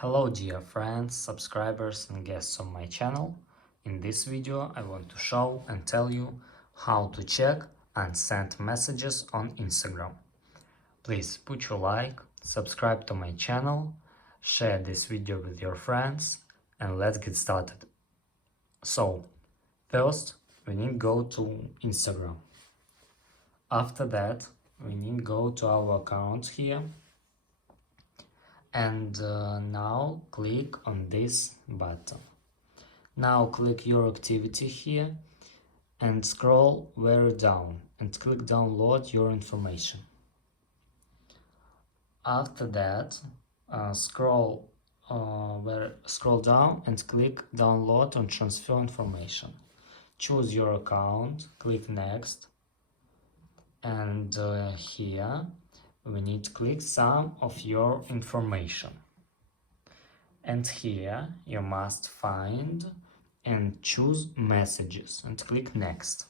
Hello dear friends, subscribers and guests on my channel. In this video I want to show and tell you how to check and send messages on Instagram. Please put your like, subscribe to my channel, share this video with your friends and let's get started. So, first we need to go to Instagram. After that we need to go to our account here. And now click on this button. Now click your activity here and scroll very down and click download your information. After that scroll down and click download and transfer information. Choose your account, click next, and here we need to click some of your information. And here you must find and choose messages and click next.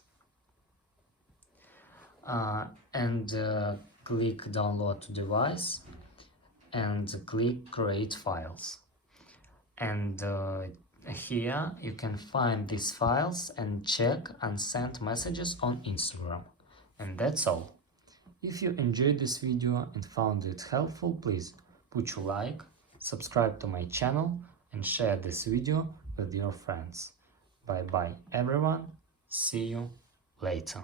Click download to device and click create files. And here you can find these files and check and send messages on Instagram. And that's all. If you enjoyed this video and found it helpful, please put your like, subscribe to my channel and share this video with your friends. Bye bye everyone, see you later.